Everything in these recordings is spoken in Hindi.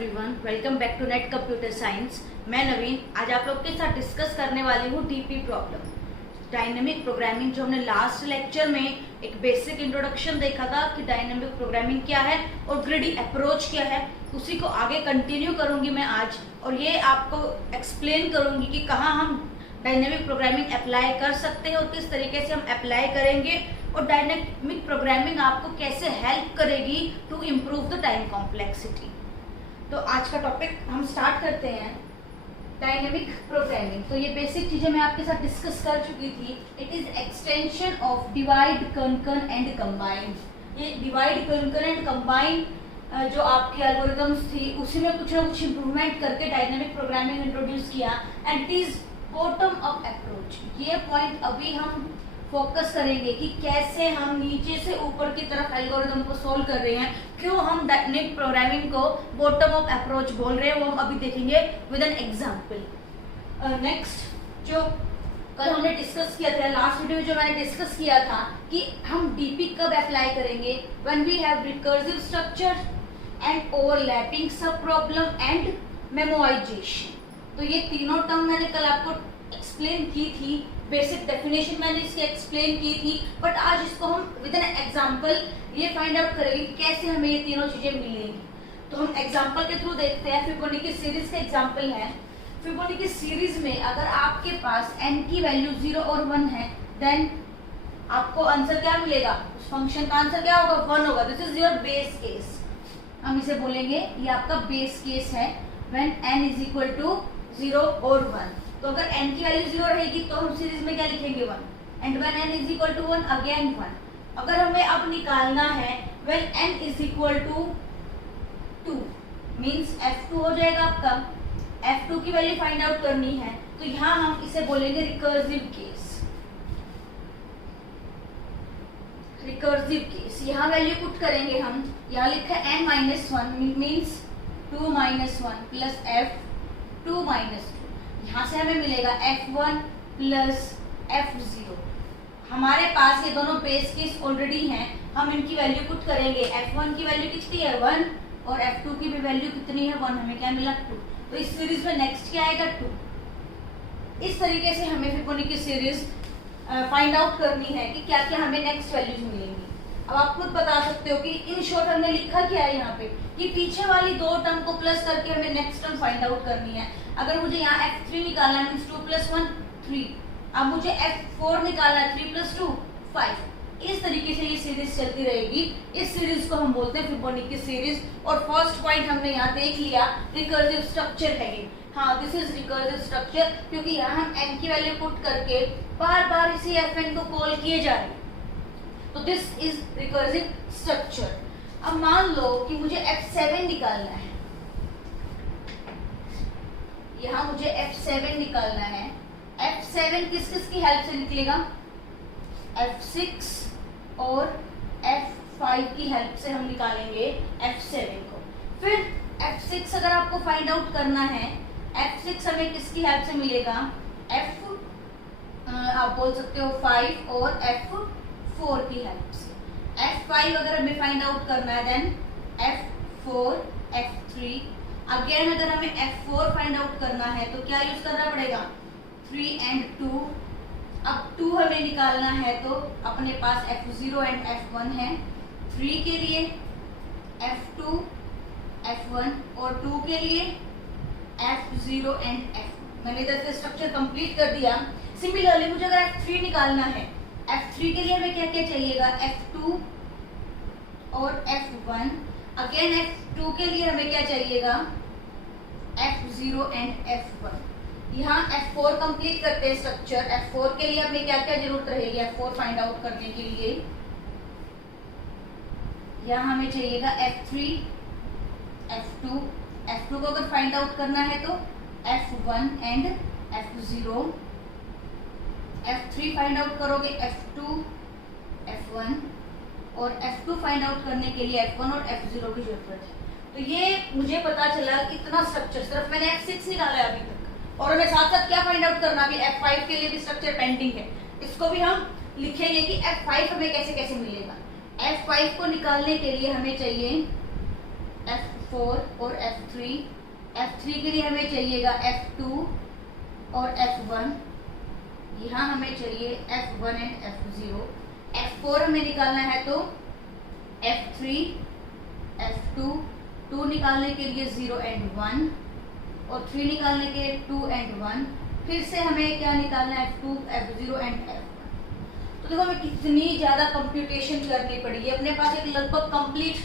Everyone, welcome back to net computer science. मैं नवीन आज आप लोग के साथ डिस्कस करने वाली हूँ डीपी प्रॉब्लम, डायनेमिक प्रोग्रामिंग। जो हमने लास्ट लेक्चर में एक बेसिक इंट्रोडक्शन देखा था कि डायनेमिक प्रोग्रामिंग क्या है और ग्रिडी अप्रोच क्या है, उसी को आगे कंटिन्यू करूंगी मैं आज। और ये आपको एक्सप्लेन करूंगी कि कहाँ हम डायनेमिक प्रोग्रामिंग अप्लाई कर सकते हैं और किस तरीके से हम अप्लाई करेंगे, और डायनेमिक प्रोग्रामिंग आपको कैसे हेल्प करेगी to improve the time complexity. तो आज का टॉपिक हम स्टार्ट करते हैं, डायनेमिक प्रोग्रामिंग। तो ये बेसिक चीजें मैं आपके साथ डिस्कस कर चुकी थी। It is extension of divide, कंकर एंड कंबाइन। ये डिवाइड, कंकर एंड कंबाइन जो आपकी एल्गोरिथम्स थी उसी में कुछ ना कुछ इंप्रूवमेंट करके डायनेमिक प्रोग्रामिंग इंट्रोड्यूस किया, and it is bottom up approach. ये पॉइंट अभी हम फोकस करेंगे कि कैसे हम नीचे से ऊपर की तरफ एल्गोरिथम को सोल्व कर रहे हैं, क्यों हम डायनेमिक प्रोग्रामिंग को बॉटम अप अप्रोच बोल रहे हैं, वो हम अभी देखेंगे विद एन एग्जांपल। नेक्स्ट जो कल हमने डिस्कस किया था, लास्ट वीडियो में जो मैंने डिस्कस किया था कि हम डीपी कब अप्लाई करेंगे, when we have recursive structure and overlapping sub problem and memorization. तो ये तीनों टर्म मैंने कल आपको एक्सप्लेन की थी, बेसिक डेफिनेशन मैंने इसकी एक्सप्लेन की थी, बट आज इसको हम विद एन एग्जांपल ये फाइंड आउट करेंगे कि कैसे हमें ये तीनों चीजें मिलेंगी। तो हम एग्जांपल के थ्रू देखते हैं। फिबोनाची सीरीज का एग्जांपल है। फिबोनाची सीरीज में अगर आपके पास n की वैल्यू 0 और 1 है, देन आपको आंसर क्या मिलेगा, उस फंक्शन का आंसर क्या होगा, 1 होगा। This is your base case. हम इसे बोलेंगे ये आपका बेस केस है, when n is equal to 0 और 1। तो अगर n की वैल्यू 0 रहेगी तो हम सीरीज में क्या लिखेंगे, 1, and when n is equal to 1 again 1। अगर हमें अब निकालना है when n is equal to 2, means f2 हो जाएगा आपका। f2 की वैल्यू फाइंड आउट करनी है, तो यहाँ हम इसे बोलेंगे रिकर्सिव केस। रिकर्सिव केस, यहाँ वैल्यू पुट करेंगे हम। यहाँ लिखा है n-1 मींस 2 - 1 प्लस f2 - 2। यहाँ से हमें मिलेगा f1 प्लस f0। हमारे पास ये दोनों बेस केस ऑलरेडी हैं, हम इनकी वैल्यू पुट करेंगे। f1 की वैल्यू कितनी है, 1, और f2 की भी वैल्यू कितनी है, 1। हमें क्या मिला, 2। तो इस सीरीज में नेक्स्ट क्या आएगा, 2। इस तरीके से हमें फिबोनाची सीरीज फाइंड आउट करनी है कि क्या क्या हमें नेक्स्ट वैल्यूज मिलेंगी। अब आप खुद बता सकते हो कि इन शॉर्ट हमने लिखा क्या है यहाँ पे, कि पीछे वाली दो टर्म को प्लस करके हमें नेक्स्ट टर्म फाइंड आउट करनी है। अगर मुझे यहाँ f3 निकालना है, मीन्स 2 + 1 3। अब मुझे f4 निकालना है, 3 + 2 5। इस तरीके से ये सीरीज चलती रहेगी। इस सीरीज को हम बोलते हैं फिबोनाची सीरीज। और फर्स्ट पॉइंट हमने यहाँ देख लिया, रिकर्सिव स्ट्रक्चर है ये। हाँ, दिस इज रिकर्सिव स्ट्रक्चर, क्योंकि यहाँ हम n की वैल्यू पुट करके बार बार इसी fn को कॉल किए जा रहे हैं। तो दिस इज रिकर्सिव स्ट्रक्चर। अब मान लो कि मुझे f7 निकालना है, यहाँ मुझे f7 निकालना है। f7 किस किस की हेल्प से निकलेगा, f6 और f5 की हेल्प से हम निकालेंगे f7 को। फिर f6 अगर आपको फाइंड आउट करना है, f6 हमें किसकी हेल्प से मिलेगा, आप बोल सकते हो 5 और f4 की हेल्प से। f5 अगर हमें फाइंड आउट करना है, देन f4 f3। अगेन अगर हमें f4 फाइंड आउट करना है तो क्या यूज करना पड़ेगा, 3 and 2। अब 2 हमें निकालना है तो अपने पास f0 and f1 है। 3 के लिए f2 f1 और 2 के लिए f0 and f1। मैंने इधर से स्ट्रक्चर कंप्लीट कर दिया। सिमिलरली मुझे अगर f3 निकालना है, f3 के लिए हमें क्या क्या चाहिएगा, f2 और f1। अगेन f2 के लिए हमें क्या चाहिएगा, f0 and f1। यहाँ f4 कंप्लीट करते हैं स्ट्रक्चर। f4 के लिए हमें क्या क्या जरूरत रहेगी, f4 फाइंड आउट करने के लिए यहाँ हमें चाहिएगा f3 f2। f2 को अगर फाइंड आउट करना है तो f1 and f0। f3 find out करोगे, f2 f1, और f2 फाइंड आउट करने के लिए f1 और f0 की जरूरत है। तो ये मुझे पता चला इतना स्ट्रक्चर, सिर्फ मैंने f6 निकाला है अभी तक, और हमें साथ साथ क्या फाइंड आउट करना, अभी f5 के लिए भी स्ट्रक्चर पेंडिंग है। इसको भी हम लिखेंगे कि f5 हमें कैसे कैसे मिलेगा। f5 को निकालने के लिए हमें चाहिए F4 और F3। F3 के लिए हमें चाहिएगा F2 और F1। यहाँ हमें चाहिए F1 एंड F0। F4 हमें निकालना है तो F3 F2, 2 निकालने के लिए 0 एंड 1 और 3 निकालने के लिए 2 एंड 1। फिर से हमें क्या निकालना है F2 F0 एंड F1। तो देखो हमें कितनी ज्यादा कंप्यूटेशन करनी पड़ी है। अपने पास एक लगभग कंप्लीट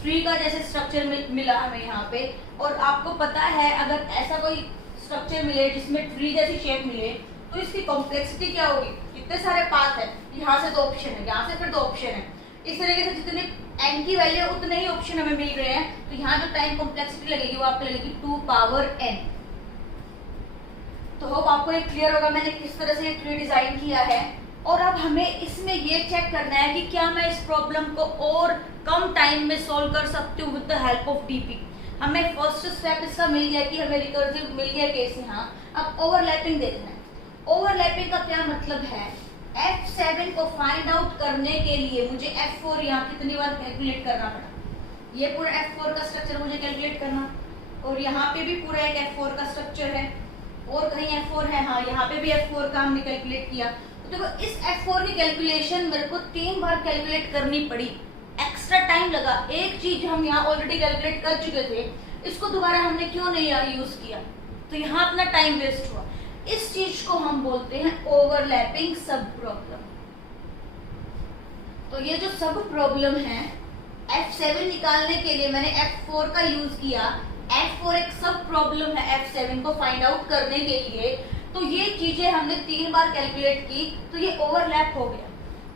ट्री का जैसे स्ट्रक्चर मिला हमें यहाँ पे। और आपको पता है अगर ऐसा कोई स्ट्रक्चर मिले जिसमें ट्री जैसी शेप मिले तो इसकी कॉम्प्लेक्सिटी क्या होगी। कितने सारे पाथ है, यहाँ से 2 ऑप्शन है, यहाँ से फिर 2 ऑप्शन है। इस तरीके से जितने n की वैल्यू उतने ही ऑप्शन हमें मिल रहे हैं। तो यहाँ जो टाइम कॉम्प्लेक्सिटी लगेगी वो आपको लगेगी 2 पावर n। तो होप आपको ये क्लियर होगा मैंने किस तरह से ट्री डिजाइन किया है। और अब हमें इसमें ये चेक करना है कि क्या मैं इस प्रॉब्लम को और कम टाइम में सॉल्व कर सकती हूँ with the help of DP. हमें फर्स्ट स्टेप इसका मिल गया कि हमें रिकर्सिव मिल गया केस यहाँ। अब ओवरलैपिंग देखना है। ओवरलैपिंग का क्या मतलब है, F7 को फाइंड आउट करने के लिए मुझे F4 यहाँ कितनी बार कैलकुलेट करना पड़ा। ये पूरा F4 का स्ट्रक्चर मुझे कैलकुलेट करना और यहाँ पे भी पूरा एक F4 का स्ट्रक्चर है और कहीं F4 है, हाँ यहाँ पे भी F4 का हमने कैलकुलेट किया। तो देखो इस F4 की कैलकुलेशन मेरे को 3 बार कैलकुलेट करनी पड़ी, एक्स्ट्रा टाइम लगा। एक चीज हम यहाँ ऑलरेडी कैलकुलेट कर चुके थे, इसको दोबारा हमने क्यों नहीं यूज किया, तो यहाँ अपना टाइम वेस्ट हुआ। इस चीज को हम बोलते हैं ओवरलैपिंग सब प्रॉब्लम। तो ये जो सब प्रॉब्लम है F7 निकालने के लिए मैंने F4 का यूज किया। F4 एक सब प्रॉब्लम है F7 को फाइंड आउट करने के लिए। तो ये चीजें हमने 3 बार कैलकुलेट की तो ये ओवरलैप हो गया।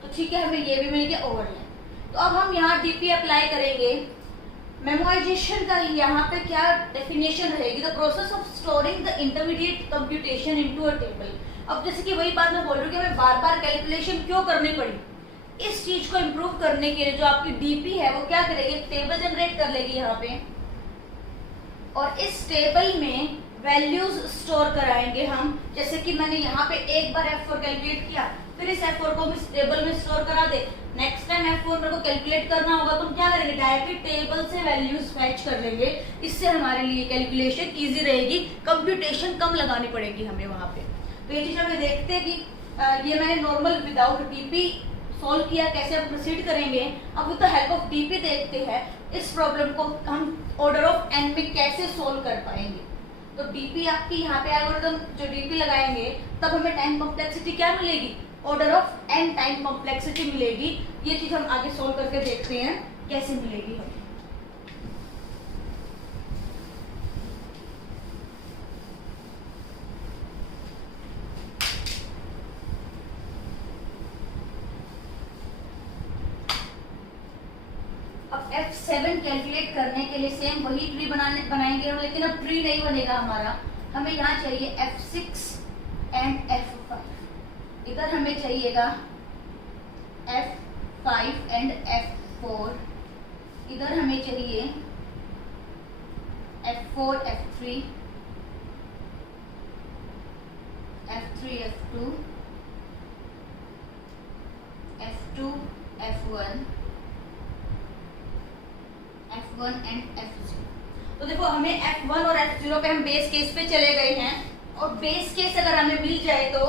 तो ठीक है, हमें ये भी मिल गया ओवरलैप। तो अब हम यहाँ डीपी अप्लाई करेंगे। मेमोराइजेशन का यहाँ पे क्या डेफिनेशन रहेगी, the process of storing the intermediate computation into a table. अब जैसे कि वही बात मैं बोल रही हूँ कि हमें बार बार कैलकुलेशन क्यों करनी पड़ी, इस चीज को इम्प्रूव करने के लिए जो आपकी डीपी है वो क्या करेगी, टेबल जनरेट कर लेगी यहाँ पे और इस टेबल में वैल्यूज स्टोर कराएंगे हम। जैसे कि मैंने यहाँ पे एक बार F4 कैलकुलेट किया, फिर इस F4 को इस टेबल में स्टोर करा दे। नेक्स्ट टाइम F4 मेरे को कैलकुलेट करना होगा तो हम क्या करेंगे, डायरेक्टली टेबल से वैल्यूज फैच कर लेंगे। इससे हमारे लिए कैलकुलेशन इजी रहेगी, कंप्यूटेशन कम लगानी पड़ेगी हमें वहां पे। तो ये चीज हमें देखते हैं कि ये मैंने नॉर्मल विदाउट डीपी सॉल्व किया, कैसे हम प्रोसीड करेंगे। अब with the help of DP देखते हैं इस प्रॉब्लम को हम ऑर्डर ऑफ n में कैसे सोल्व कर पाएंगे। तो डीपी आपकी यहाँ पे एल्गोरिथम जो डीपी लगाएंगे तब हमें टाइम कॉम्प्लेक्सिटी क्या मिलेगी, order of n time complexity मिलेगी। ये चीज हम आगे सोल्व करके देखते हैं कैसे मिलेगी हमें। अब F7 कैलकुलेट करने के लिए सेम वही ट्री बनाएंगे हम, लेकिन अब ट्री नहीं बनेगा हमारा। हमें यहाँ चाहिए F6 एंड F5। इधर हमें चाहिएगा F5 एंड F4। इधर हमें चाहिए F4 F3 F3 F2 F2 F1 F1 and F0। तो देखो हमें F1 और F0 पे हम बेस केस पे चले गए हैं और बेस केस अगर हमें मिल जाए तो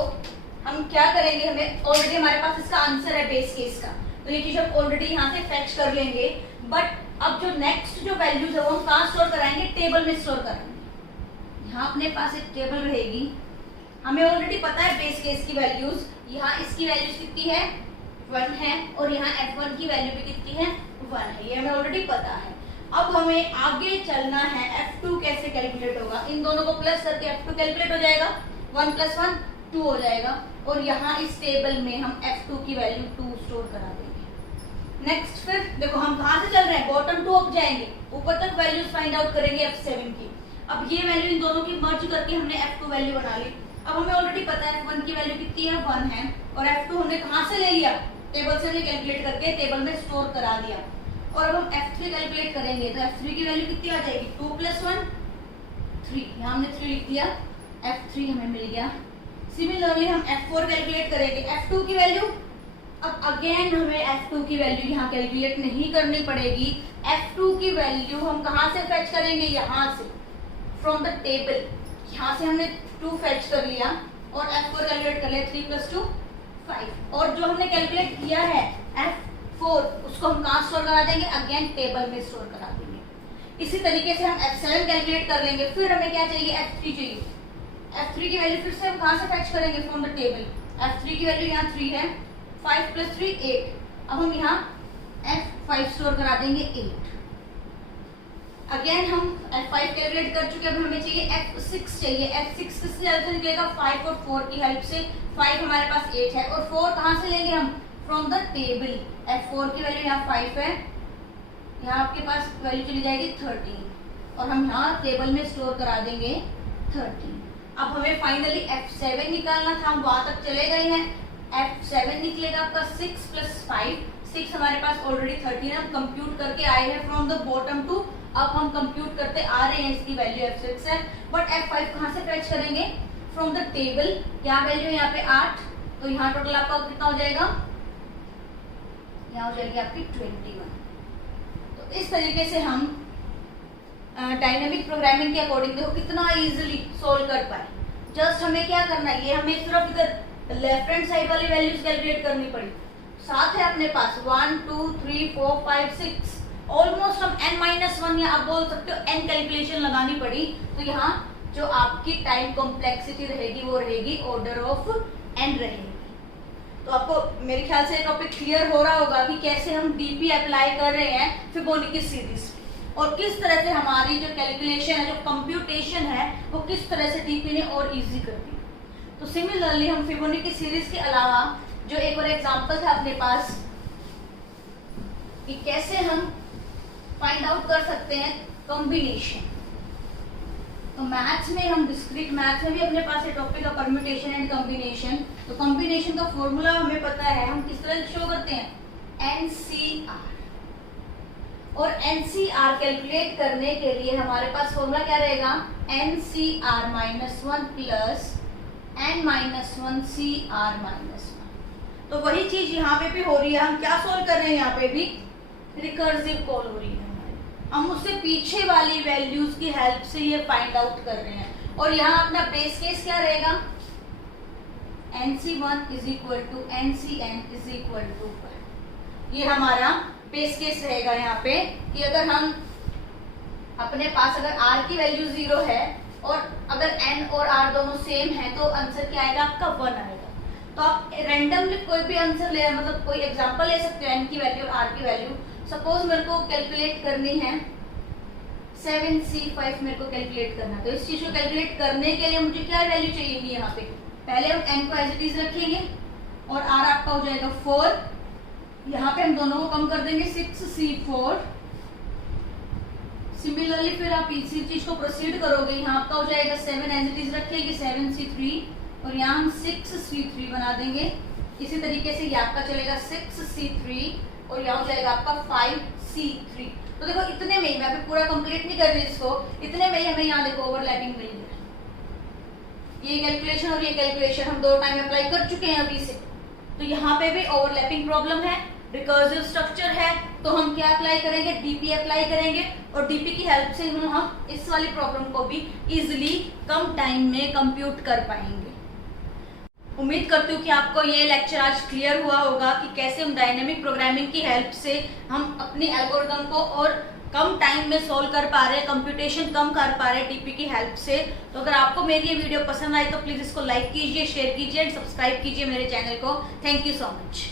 हम क्या करेंगे, हमें ऑलरेडी हमारे पास इसका आंसर है बेस केस का, तो ये चीज हम ऑलरेडी यहाँ से फैच कर लेंगे। बट अब जो नेक्स्ट जो वैल्यूज है वो हम कहाँ स्टोर कराएंगे, टेबल में स्टोर कराएंगे। यहाँ अपने पास एक टेबल रहेगी, हमें ऑलरेडी पता है बेस केस की वैल्यूज। यहाँ इसकी वैल्यूज कितनी है, 1 है और यहाँ F1 की वैल्यू भी कितनी है, 1 है, ये हमें ऑलरेडी पता है। अब हमें आगे चलना है, F2 कैसे कैलकुलेट होगा, इन दोनों को प्लस करके F2 कैलकुलेट हो जाएगा, 1 + 1 2 हो जाएगा और यहाँ इस टेबल में हम F2 की वैल्यू 2 स्टोर करा देंगे। नेक्स्ट फिर देखो हम कहाँ से चल रहे हैं, बॉटम टू अप जाएंगे, ऊपर तक वैल्यूज फाइंड आउट करेंगे F7 की। अब ये वैल्यू इन दोनों की मर्ज करके हमने F2 वैल्यू बना ली। अब हमें ऑलरेडी पता है F1 की वैल्यू कितनी है, 1 है और F2 हमने कहाँ से ले लिया, टेबल से कैलकुलेट करके टेबल में स्टोर करा दिया। और अब हम F3 कैलकुलेट करेंगे तो F3 की वैल्यू कितनी आ जाएगी, 2 + 1 3, यहाँ हमने 3 लिख दिया, F3 हमें मिल गया। सिमिलरली हम F4 कैलकुलेट करेंगे, F2 की वैल्यू अब अगेन हमें F2 की वैल्यू यहाँ कैलकुलेट नहीं करनी पड़ेगी। F2 की वैल्यू हम कहाँ से फेच करेंगे, यहाँ से फ्रॉम द टेबल। यहाँ से हमने 2 फेच कर लिया और F4 कैलकुलेट कर लिया, 3 + 2 5। और जो हमने कैलकुलेट किया है F4 उसको हम कहाँ स्टोर करा देंगे, अगेन टेबल में स्टोर करा देंगे। इसी तरीके से हम F7 कैलकुलेट कर लेंगे। फिर हमें क्या चाहिए, F3 चाहिए। F3 की वैल्यू फिर से हम कहाँ से फेच करेंगे, फ्रॉम द टेबल। F3 की वैल्यू यहाँ 3 है, 5 + 3 8। अब हम यहाँ F5 स्टोर करा देंगे 8। अगेन हम F5 कैलकुलेट कर चुके हैं, अब हमें चाहिए F6 चाहिए। F6 किसकी हेल्प से निकलेगा, 5 और 4 की हेल्प से। 5 हमारे पास 8 है और 4 कहाँ से लेंगे हम, फ्रॉम द टेबल। F4 की वैल्यू यहाँ 5 है, यहाँ आपके पास वैल्यू चली जाएगी 13 और हम यहाँ टेबल में स्टोर करा देंगे 13। अब हमें फाइनली F7 निकालना था, हम वहां तक चले गए हैं। F7 निकलेगा आपका 6 + 5। 6 हमारे पास ऑलरेडी 13 है, हम कंप्यूट करके आए हैं फ्रॉम द बॉटम टू। अब हम कंप्यूट करते आ रहे हैं, इसकी वैल्यू F6 है। बट F5 कहाँ से फेच करेंगे, फ्रॉम द टेबल। क्या वैल्यू है यहाँ पे 8, तो यहाँ टोटल आपका कितना हो जाएगा, यहाँ हो जाएगी आपकी 21। तो इस तरीके से हम डायनेमिक प्रोग्रामिंग के अकॉर्डिंग देखो कितना इजीली सोल्व कर पाए। जस्ट हमें क्या करना है, ये हमें सिर्फ इधर लेफ्ट हैंड साइड वाली वैल्यूज कैलकुलेट करनी पड़ी। साथ है अपने पास 1 2 3 4 5 6, ऑलमोस्ट हम n-1 या आप बोल सकते हो n कैलकुलेशन लगानी पड़ी। तो यहाँ जो आपकी टाइम कॉम्प्लेक्सिटी रहेगी वो रहेगी ऑर्डर ऑफ n रहेगी। तो आपको मेरे ख्याल से टॉपिक क्लियर हो रहा होगा कि कैसे हम डीपी अप्लाई कर रहे हैं फिबोनाची सीरीज और किस तरह से हमारी जो कैलकुलेशन है, जो कंप्यूटेशन है, वो किस तरह से डीपी ने और इजी कर दी। तो सिमिलरली हम फिबोनाची सीरीज के अलावा जो एक और एग्जांपल है अपने पास कि कैसे हम फाइंड आउट कर सकते हैं कॉम्बिनेशन। तो मैथ्स में हम डिस्क्रीट मैथ्स में भी अपने पास ये टॉपिक है परम्यूटेशन एंड कॉम्बिनेशन। तो कॉम्बिनेशन का फॉर्मूला हमें पता है, हम किस तरह शो करते हैं, NCR। और NCR कैलकुलेट करने के लिए हमारे पास फॉर्मूला क्या रहेगा, NCR -1 प्लस n-1 CR-1। तो वही चीज यहाँ पे भी हो रही है। हम क्या सोल्व कर रहे हैं, यहाँ पे भी रिकर्सिव कॉल हो रही है हमारी। हम उससे पीछे वाली वैल्यूज की हेल्प से ये फाइंड आउट कर रहे हैं। और यहाँ अपना बेस केस क्या रहेगा, NC1 = NCn = 5। ये हमारा बेस केस रहेगा यहाँ पे कि अगर हम अपने पास अगर r की वैल्यू 0 है और अगर n और r दोनों सेम है तो आंसर क्या आएगा आपका 1 आएगा। तो आप रैंडमली कोई भी आंसर ले, मतलब कोई एग्जांपल ले सकते हो n की वैल्यू और r की वैल्यू। सपोज मेरे को कैलकुलेट करनी है 7C5, मेरे को कैलकुलेट करना है। तो इस चीज को कैलकुलेट करने के लिए मुझे क्या वैल्यू चाहिए यहाँ पे, पहले हम n को एज इट इज रखेंगे और r आपका हो जाएगा 4। यहाँ पे हम दोनों को कम कर देंगे 6C4। सिमिलरली फिर आप इसी चीज को प्रोसीड करोगे, यहाँ आपका हो जाएगा 7 एज इट इज रखेंगे 7C3 और यहाँ हम 6C3 बना देंगे। इसी तरीके से ये आपका चलेगा 6C3 और यहाँ हो जाएगा आपका 5C3। तो देखो इतने में ही, मैं अभी पूरा कंप्लीट नहीं कर रही इसको, इतने में ही हमें यहाँ देखो ओवरलैपिंग मिल गया। ये कैलकुलेशन और ये कैलकुलेशन हम 2 टाइम अप्लाई कर चुके हैं अभी से। तो यहाँ पे भी ओवरलैपिंग प्रॉब्लम है, रिकर्सिव स्ट्रक्चर है, तो हम क्या अप्लाई करेंगे, डीपी अप्लाई करेंगे और डीपी की हेल्प से हम इस वाली प्रॉब्लम को भी इजिली कम टाइम में कंप्यूट कर पाएंगे। उम्मीद करती हूँ कि आपको ये लेक्चर आज क्लियर हुआ होगा कि कैसे हम डायनेमिक प्रोग्रामिंग की हेल्प से हम अपनी एल्गोरिथम को और कम टाइम में सोल्व कर पा रहे हैं, कंप्यूटेशन कम कर पा रहे हैं डीपी की हेल्प से। तो अगर आपको मेरी ये वीडियो पसंद आई तो प्लीज इसको लाइक कीजिए, शेयर कीजिए एंड सब्सक्राइब कीजिए मेरे चैनल को। Thank you so much.